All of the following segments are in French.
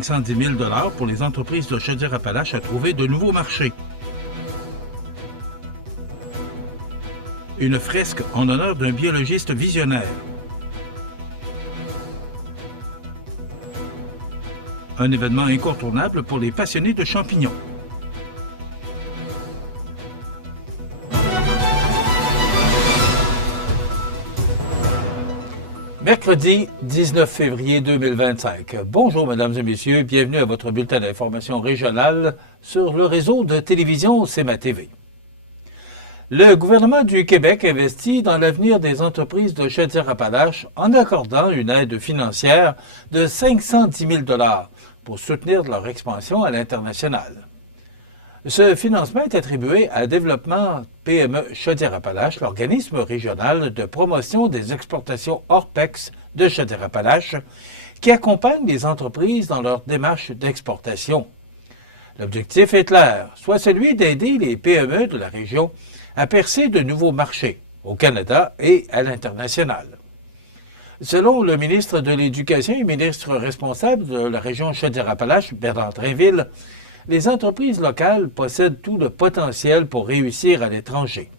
510 000 $ pour les entreprises de Chaudière-Appalaches à trouver de nouveaux marchés. Une fresque en honneur d'un biologiste visionnaire. Un événement incontournable pour les passionnés de champignons. Mercredi 19 février 2025. Bonjour, mesdames et messieurs. Bienvenue à votre bulletin d'information régionale sur le réseau de télévision CMA TV. Le gouvernement du Québec investit dans l'avenir des entreprises de Chaudière-Appalaches en accordant une aide financière de 510 000 $ pour soutenir leur expansion à l'international. Ce financement est attribué à Développement PME Chaudière-Appalaches, l'organisme régional de promotion des exportations ORPEX de Chaudière-Appalaches, qui accompagne les entreprises dans leur démarche d'exportation. L'objectif est clair, soit celui d'aider les PME de la région à percer de nouveaux marchés au Canada et à l'international. Selon le ministre de l'Éducation et ministre responsable de la région Chaudière-Appalaches, Bernard Drainville, les entreprises locales possèdent tout le potentiel pour réussir à l'étranger.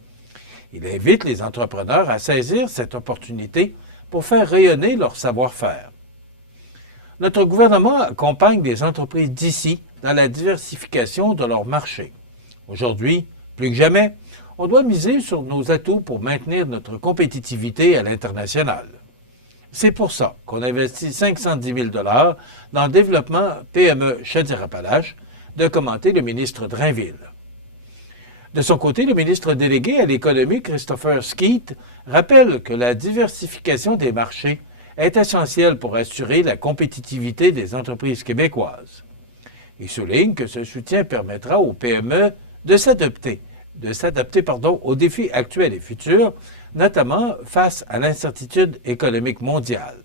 Il invite les entrepreneurs à saisir cette opportunité pour faire rayonner leur savoir-faire. Notre gouvernement accompagne les entreprises d'ici dans la diversification de leur marché. Aujourd'hui, plus que jamais, on doit miser sur nos atouts pour maintenir notre compétitivité à l'international. C'est pour ça qu'on investit 510 000 $ dans le développement PME Chaudière-Appalaches, de commenter le ministre Drainville. De son côté, le ministre délégué à l'économie, Christopher Skeet, rappelle que la diversification des marchés est essentielle pour assurer la compétitivité des entreprises québécoises. Il souligne que ce soutien permettra aux PME de s'adapter aux défis actuels et futurs, notamment face à l'incertitude économique mondiale.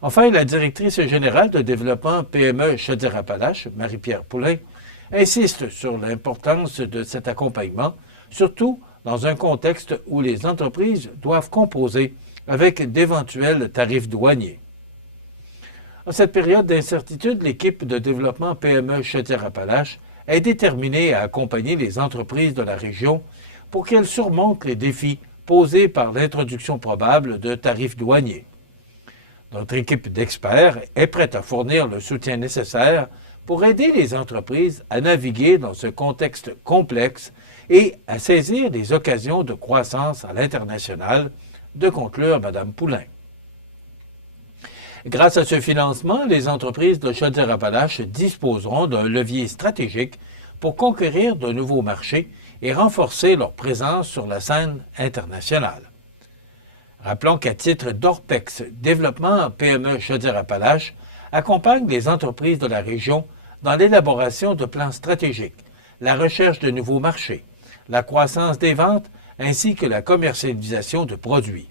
Enfin, la directrice générale de développement PME Chaudière-Appalaches, Marie-Pierre Poulain, insiste sur l'importance de cet accompagnement, surtout dans un contexte où les entreprises doivent composer avec d'éventuels tarifs douaniers. En cette période d'incertitude, l'équipe de développement PME Chaudière-Appalaches est déterminée à accompagner les entreprises de la région pour qu'elles surmontent les défis posés par l'introduction probable de tarifs douaniers. Notre équipe d'experts est prête à fournir le soutien nécessaire pour aider les entreprises à naviguer dans ce contexte complexe et à saisir des occasions de croissance à l'international, de conclure Mme Poulain. Grâce à ce financement, les entreprises de Chaudière-Appalaches disposeront d'un levier stratégique pour conquérir de nouveaux marchés et renforcer leur présence sur la scène internationale. Rappelons qu'à titre d'ORPEX, Développement PME Chaudière-Appalaches accompagne les entreprises de la région dans l'élaboration de plans stratégiques, la recherche de nouveaux marchés, la croissance des ventes ainsi que la commercialisation de produits.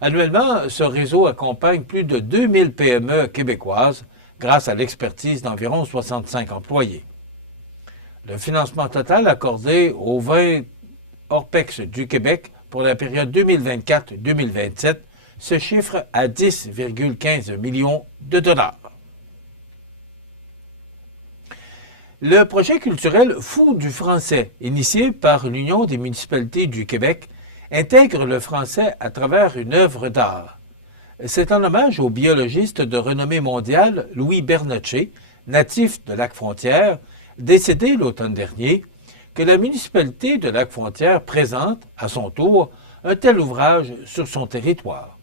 Annuellement, ce réseau accompagne plus de 2000 PME québécoises grâce à l'expertise d'environ 65 employés. Le financement total accordé aux 20 ORPEX du Québec pour la période 2024-2027 se chiffre à 10,15 millions de $. Le projet culturel Fou du français, initié par l'Union des municipalités du Québec, intègre le français à travers une œuvre d'art. C'est en hommage au biologiste de renommée mondiale Louis Bernatchez, natif de Lac-Frontière, décédé l'automne dernier, que la municipalité de Lac-Frontière présente, à son tour, un tel ouvrage sur son territoire.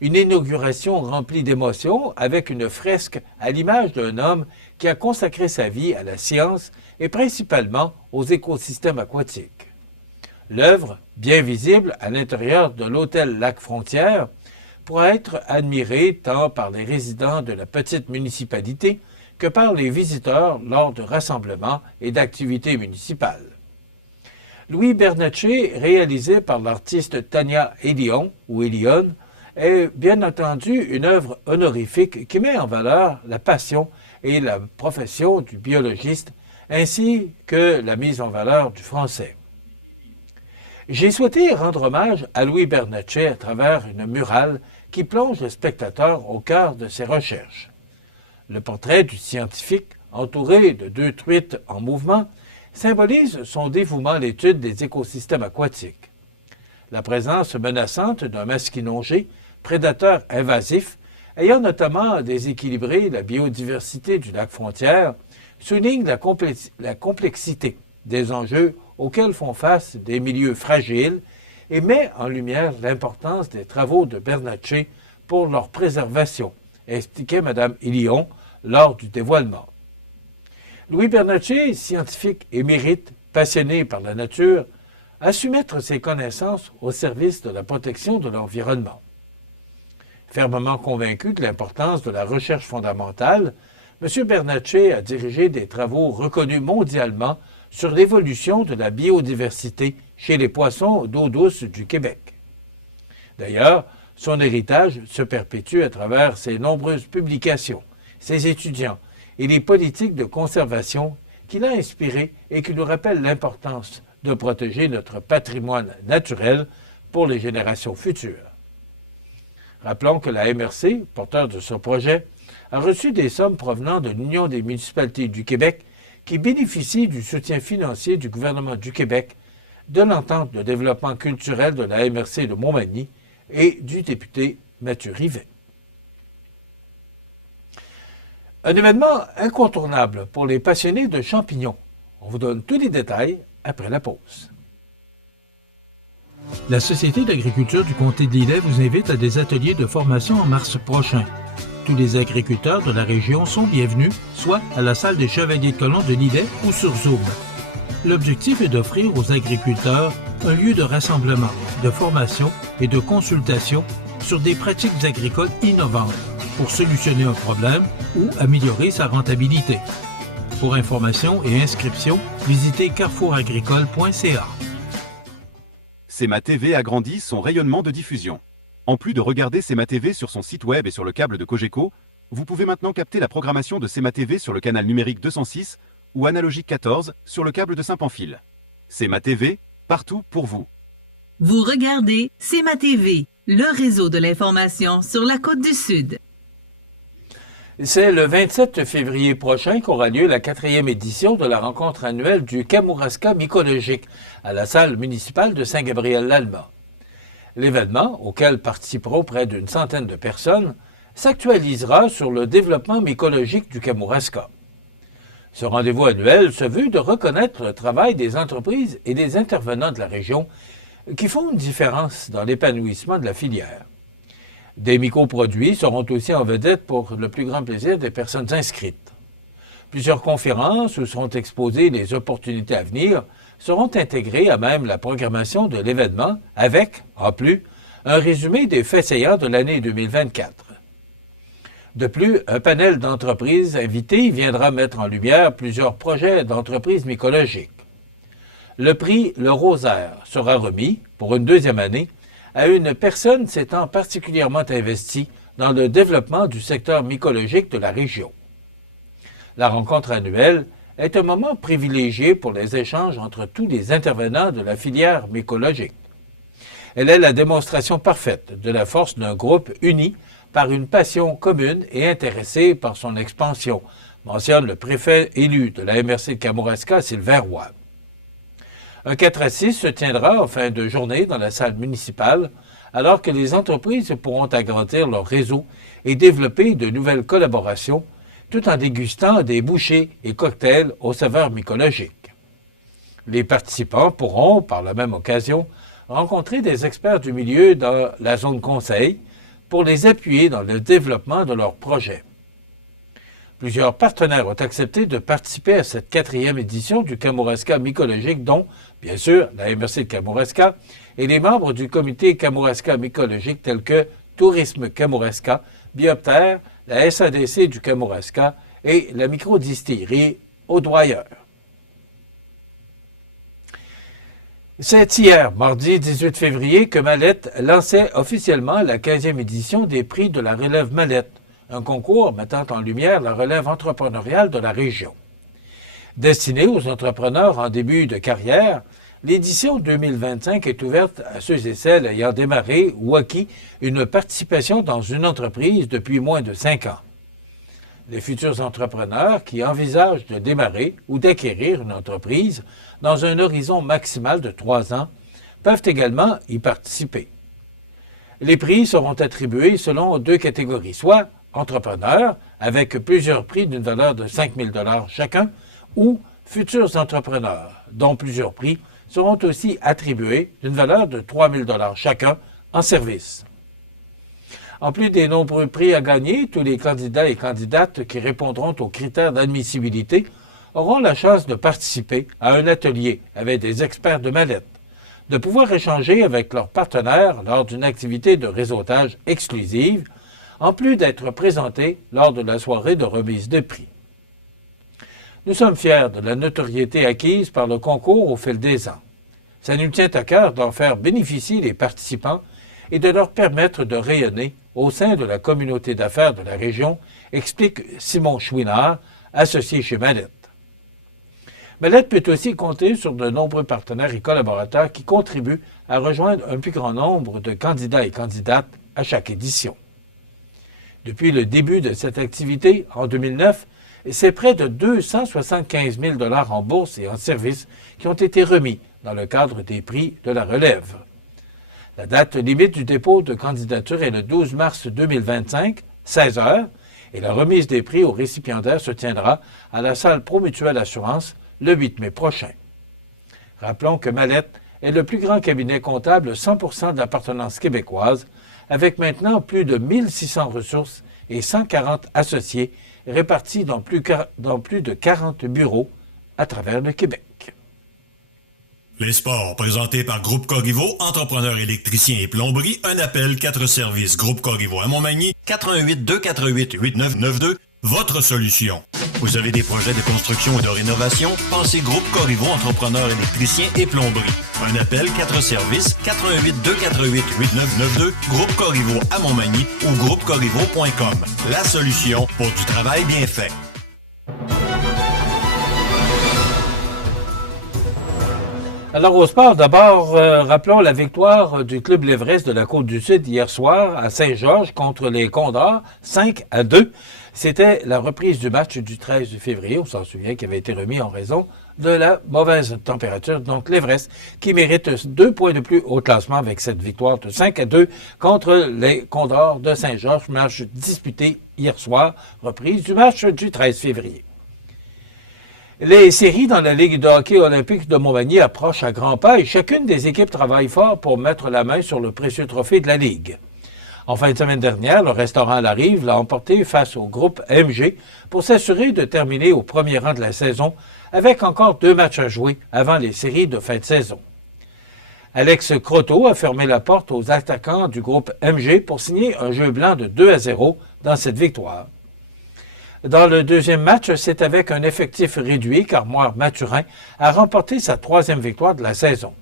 Une inauguration remplie d'émotions avec une fresque à l'image d'un homme qui a consacré sa vie à la science et principalement aux écosystèmes aquatiques. L'œuvre, bien visible à l'intérieur de l'hôtel Lac-Frontière, pourra être admirée tant par les résidents de la petite municipalité que par les visiteurs lors de rassemblements et d'activités municipales. Louis Bernatchez, réalisé par l'artiste Tania Elion, ou Elion, est bien entendu une œuvre honorifique qui met en valeur la passion et la profession du biologiste, ainsi que la mise en valeur du français. J'ai souhaité rendre hommage à Louis Bernatchez à travers une murale qui plonge le spectateur au cœur de ses recherches. Le portrait du scientifique, entouré de deux truites en mouvement, symbolise son dévouement à l'étude des écosystèmes aquatiques. La présence menaçante d'un masquinongé, prédateur invasif, ayant notamment déséquilibré la biodiversité du lac Frontière, souligne la complexité des enjeux auxquels font face des milieux fragiles et met en lumière l'importance des travaux de Bernatchez pour leur préservation, expliquait Mme Ilion lors du dévoilement. Louis Bernatchez, scientifique émérite, passionné par la nature, a su mettre ses connaissances au service de la protection de l'environnement. Fermement convaincu de l'importance de la recherche fondamentale, M. Bernatchez a dirigé des travaux reconnus mondialement sur l'évolution de la biodiversité chez les poissons d'eau douce du Québec. D'ailleurs, son héritage se perpétue à travers ses nombreuses publications, ses étudiants et les politiques de conservation qu'il a inspirées et qui nous rappellent l'importance de protéger notre patrimoine naturel pour les générations futures. Rappelons que la MRC, porteur de ce projet, a reçu des sommes provenant de l'Union des municipalités du Québec qui bénéficie du soutien financier du gouvernement du Québec, de l'entente de développement culturel de la MRC de Montmagny et du député Mathieu Rivet. Un événement incontournable pour les passionnés de champignons. On vous donne tous les détails après la pause. La Société d'agriculture du comté de Lillet vous invite à des ateliers de formation en mars prochain. Tous les agriculteurs de la région sont bienvenus, soit à la salle des Chevaliers de Colomb de Lillet ou sur Zoom. L'objectif est d'offrir aux agriculteurs un lieu de rassemblement, de formation et de consultation sur des pratiques agricoles innovantes pour solutionner un problème ou améliorer sa rentabilité. Pour information et inscription, visitez carrefouragricole.ca. CEMA TV agrandit son rayonnement de diffusion. En plus de regarder CEMA TV sur son site web et sur le câble de Cogeco, vous pouvez maintenant capter la programmation de CEMA TV sur le canal numérique 206 ou analogique 14 sur le câble de Saint-Pamphile. CEMA TV, partout pour vous. Vous regardez CEMA TV, le réseau de l'information sur la Côte-du-Sud. C'est le 27 février prochain qu'aura lieu la 4e édition de la rencontre annuelle du Kamouraska mycologique à la salle municipale de Saint-Gabriel-l'Alma. L'événement, auquel participeront près d'une centaine de personnes, s'actualisera sur le développement mycologique du Kamouraska. Ce rendez-vous annuel se veut de reconnaître le travail des entreprises et des intervenants de la région qui font une différence dans l'épanouissement de la filière. Des microproduits seront aussi en vedette pour le plus grand plaisir des personnes inscrites. Plusieurs conférences où seront exposées les opportunités à venir seront intégrées à même la programmation de l'événement avec, en plus, un résumé des faits saillants de l'année 2024. De plus, un panel d'entreprises invitées viendra mettre en lumière plusieurs projets d'entreprises mycologiques. Le prix Le Rosaire sera remis, pour une deuxième année, à une personne s'étant particulièrement investie dans le développement du secteur mycologique de la région. La rencontre annuelle est un moment privilégié pour les échanges entre tous les intervenants de la filière mycologique. Elle est la démonstration parfaite de la force d'un groupe uni par une passion commune et intéressé par son expansion, mentionne le préfet élu de la MRC de Kamouraska, Sylvain Roy. Un 4 à 6 se tiendra en fin de journée dans la salle municipale, alors que les entreprises pourront agrandir leur réseau et développer de nouvelles collaborations, tout en dégustant des bouchées et cocktails aux saveurs mycologiques. Les participants pourront, par la même occasion, rencontrer des experts du milieu dans la zone conseil pour les appuyer dans le développement de leurs projets. Plusieurs partenaires ont accepté de participer à cette 4e édition du Kamouraska mycologique, dont, bien sûr, la MRC de Kamouraska et les membres du comité Kamouraska mycologique tels que Tourisme Kamouraska, Bioptère, la SADC du Kamouraska et la microdistillerie Audoyeur. C'est hier, mardi 18 février, que Mallette lançait officiellement la 15e édition des prix de la relève Mallette, un concours mettant en lumière la relève entrepreneuriale de la région. Destinée aux entrepreneurs en début de carrière, l'édition 2025 est ouverte à ceux et celles ayant démarré ou acquis une participation dans une entreprise depuis moins de 5 ans. Les futurs entrepreneurs qui envisagent de démarrer ou d'acquérir une entreprise dans un horizon maximal de 3 ans peuvent également y participer. Les prix seront attribués selon 2 catégories, soit entrepreneurs avec plusieurs prix d'une valeur de 5 000 $ chacun ou futurs entrepreneurs dont plusieurs prix seront aussi attribués d'une valeur de 3 000 $ chacun en service. En plus des nombreux prix à gagner, tous les candidats et candidates qui répondront aux critères d'admissibilité auront la chance de participer à un atelier avec des experts de mallette, de pouvoir échanger avec leurs partenaires lors d'une activité de réseautage exclusive, en plus d'être présentés lors de la soirée de remise de prix. Nous sommes fiers de la notoriété acquise par le concours au fil des ans. Ça nous tient à cœur d'en faire bénéficier les participants et de leur permettre de rayonner au sein de la communauté d'affaires de la région, explique Simon Chouinard, associé chez Mallette. Mallette peut aussi compter sur de nombreux partenaires et collaborateurs qui contribuent à rejoindre un plus grand nombre de candidats et candidates à chaque édition. Depuis le début de cette activité, en 2009, c'est près de 275 000 $ en bourse et en services qui ont été remis dans le cadre des prix de la relève. La date limite du dépôt de candidature est le 12 mars 2025, 16 h, et la remise des prix aux récipiendaires se tiendra à la salle Promutuelle Assurance le 8 mai prochain. Rappelons que Mallette est le plus grand cabinet comptable 100% d'appartenance québécoise, avec maintenant plus de 1600 ressources et 140 associés répartis dans plus de 40 bureaux à travers le Québec. Les sports, présentés par Groupe Corriveau, entrepreneurs électriciens et plomberie, un appel, 4 services. Groupe Corriveau à Montmagny, 88 248 8992, votre solution. Vous avez des projets de construction ou de rénovation? Pensez Groupe Corriveau, entrepreneurs électriciens et plomberie. Un appel, 4 services, 88 248 8992, Groupe Corriveau à Montmagny ou groupecorriveau.com. La solution pour du travail bien fait. Alors au sport, d'abord, rappelons la victoire du Club L'Everest de la Côte-du-Sud hier soir à Saint-Georges contre les Condors, 5-2. C'était la reprise du match du 13 février, on s'en souvient, qui avait été remis en raison de la mauvaise température. Donc l'Everest qui mérite 2 points de plus au classement avec cette victoire de 5-2 contre les Condors de Saint-Georges, match disputé hier soir, reprise du match du 13 février. Les séries dans la Ligue de hockey olympique de Montmagny approchent à grands pas et chacune des équipes travaille fort pour mettre la main sur le précieux trophée de la Ligue. En fin de semaine dernière, le restaurant La Rive l'a emporté face au groupe MG pour s'assurer de terminer au premier rang de la saison avec encore 2 matchs à jouer avant les séries de fin de saison. Alex Croteau a fermé la porte aux attaquants du groupe MG pour signer un jeu blanc de 2-0 dans cette victoire. Dans le deuxième match, c'est avec un effectif réduit qu'Armoire Mathurin a remporté sa 3e victoire de la saison.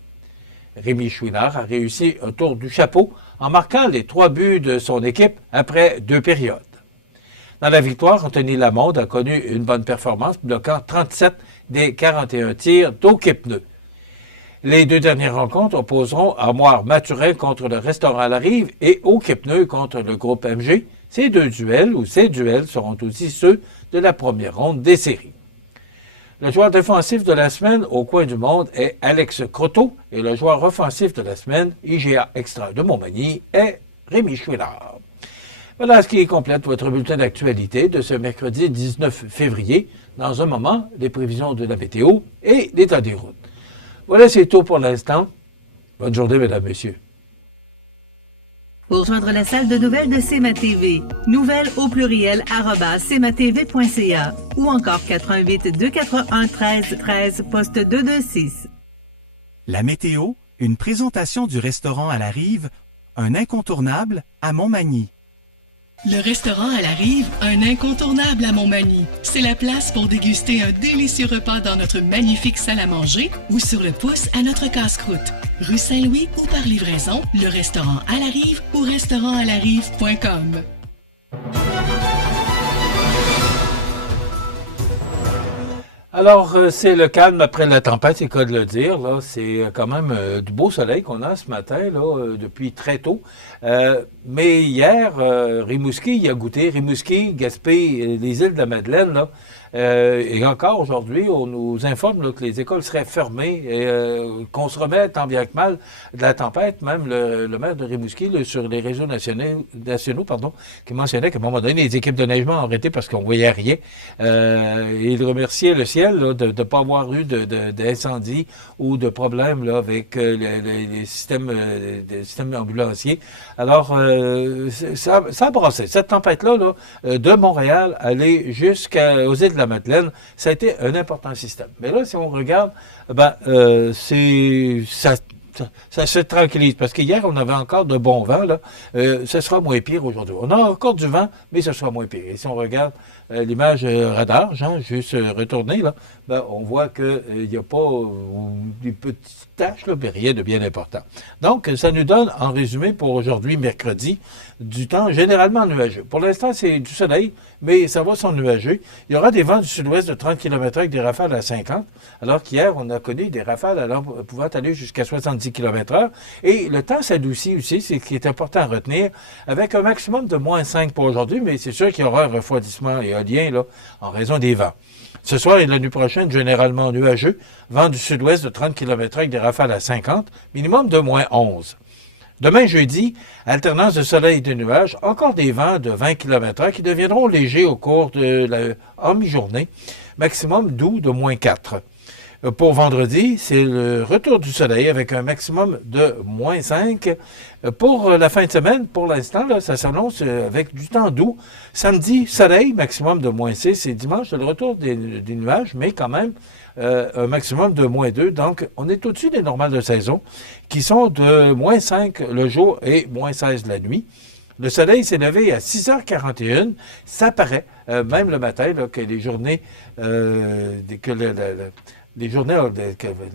Rémi Chouinard a réussi un tour du chapeau en marquant les 3 buts de son équipe après 2 périodes. Dans la victoire, Anthony Lamonde a connu une bonne performance, bloquant 37 des 41 tirs d'Okipneu. Les 2 dernières rencontres opposeront Armoire Mathurin contre le restaurant La Rive et Okipneu contre le groupe MG. Ces 2 duels seront aussi ceux de la première ronde des séries. Le joueur défensif de la semaine au coin du monde est Alex Croteau et le joueur offensif de la semaine, IGA Extra de Montmagny, est Rémi Chouinard. Voilà ce qui complète votre bulletin d'actualité de ce mercredi 19 février. Dans un moment, les prévisions de la météo et l'état des routes. Voilà, c'est tout pour l'instant. Bonne journée, mesdames, messieurs. Pour joindre la salle de nouvelles de CMA-TV, nouvelles au pluriel @cmatv.ca ou encore 88 241 13 13 poste 226. La météo, une présentation du restaurant à la Rive, un incontournable à Montmagny. Le restaurant à la Rive, un incontournable à Montmagny. C'est la place pour déguster un délicieux repas dans notre magnifique salle à manger ou sur le pouce à notre casse-croûte. Rue Saint-Louis ou par livraison, le restaurant à la Rive ou restaurantalarive.com. Alors, c'est le calme après la tempête, c'est le cas de le dire. Là, c'est quand même du beau soleil qu'on a ce matin, là, depuis très tôt. Mais hier, Rimouski y a goûté. Rimouski, Gaspé, les îles de la Madeleine, là. Et encore aujourd'hui, on nous informe là, que les écoles seraient fermées et qu'on se remet tant bien que mal de la tempête. Même le maire de Rimouski, là, sur les réseaux nationaux, qui mentionnait qu'à un moment donné, les équipes de neigement ont arrêté parce qu'on voyait rien. Il remerciait le ciel là, de ne pas avoir eu d'incendie ou de problèmes là, avec les systèmes ambulanciers. Alors, ça a brassé. Cette tempête-là, là, de Montréal, aller jusqu'aux îles de la Madeleine, ça a été un important système. Mais là, si on regarde, ça se tranquillise. Parce qu'hier, on avait encore de bons vents. Là. Ce sera moins pire aujourd'hui. On a encore du vent, mais ce sera moins pire. Et si on regarde l'image radar, juste retourner, là, on voit qu'il n'y a pas des petites taches, là, mais rien de bien important. Donc, ça nous donne, en résumé, pour aujourd'hui, mercredi, du temps généralement nuageux. Pour l'instant, c'est du soleil, mais ça va s'ennuager. Il y aura des vents du sud-ouest de 30 km avec des rafales à 50, alors qu'hier, on a connu des rafales pouvant aller jusqu'à 70 km/h. Et le temps s'adoucit aussi, c'est ce qui est important à retenir, avec un maximum de moins 5 pour aujourd'hui, mais c'est sûr qu'il y aura un refroidissement éolien là, en raison des vents. Ce soir et la nuit prochaine, généralement nuageux, vent du sud-ouest de 30 km/h avec des rafales à 50, minimum de moins 11. Demain, jeudi, alternance de soleil et de nuages, encore des vents de 20 km/h qui deviendront légers au cours en mi-journée, maximum doux de moins 4. Pour vendredi, c'est le retour du soleil avec un maximum de moins 5. Pour la fin de semaine, pour l'instant, là, ça s'annonce avec du temps doux. Samedi, soleil, maximum de moins 6. Et dimanche, le retour des nuages, mais quand même un maximum de moins 2. Donc, on est au-dessus des normales de saison qui sont de moins 5 le jour et moins 16 la nuit. Le soleil s'est levé à 6h41. Ça paraît, même le matin, là, que les journées,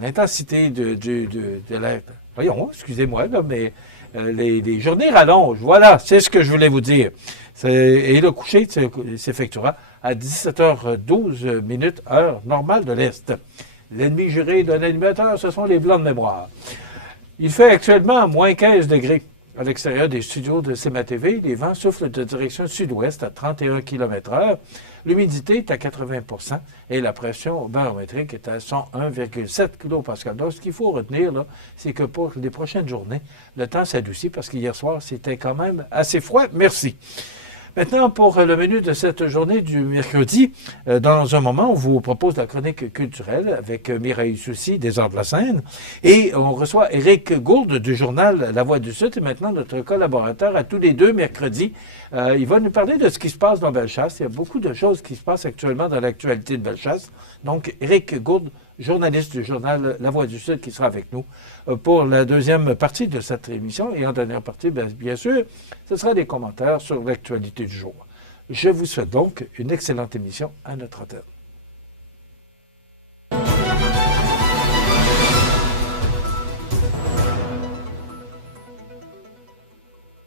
l'intensité de l'air. Voyons, excusez-moi, là, mais les journées rallongent. Voilà, c'est ce que je voulais vous dire. Et le coucher s'effectuera à 17h12 minutes, heure normale de l'Est. L'ennemi juré d'un animateur, ce sont les blancs de mémoire. Il fait actuellement moins 15 degrés à l'extérieur des studios de CMA-TV. Les vents soufflent de direction sud-ouest à 31 km/h. L'humidité est à 80 % et la pression barométrique est à 101,7 kPa. Donc, ce qu'il faut retenir, là, c'est que pour les prochaines journées, le temps s'adoucit parce qu'hier soir, c'était quand même assez froid. Merci. Maintenant, pour le menu de cette journée du mercredi, dans un moment, on vous propose la chronique culturelle avec Mireille Soucy des Arts de la Seine. Et on reçoit Éric Gourde du journal La Voix du Sud, et maintenant notre collaborateur à tous les deux mercredis. Il va nous parler de ce qui se passe dans Bellechasse. Il y a beaucoup de choses qui se passent actuellement dans l'actualité de Bellechasse. Donc, Éric Gourde, journaliste du journal La Voix du Sud, qui sera avec nous pour la deuxième partie de cette émission. Et en dernière partie, bien sûr, ce sera des commentaires sur l'actualité du jour. Je vous souhaite donc une excellente émission à notre antenne.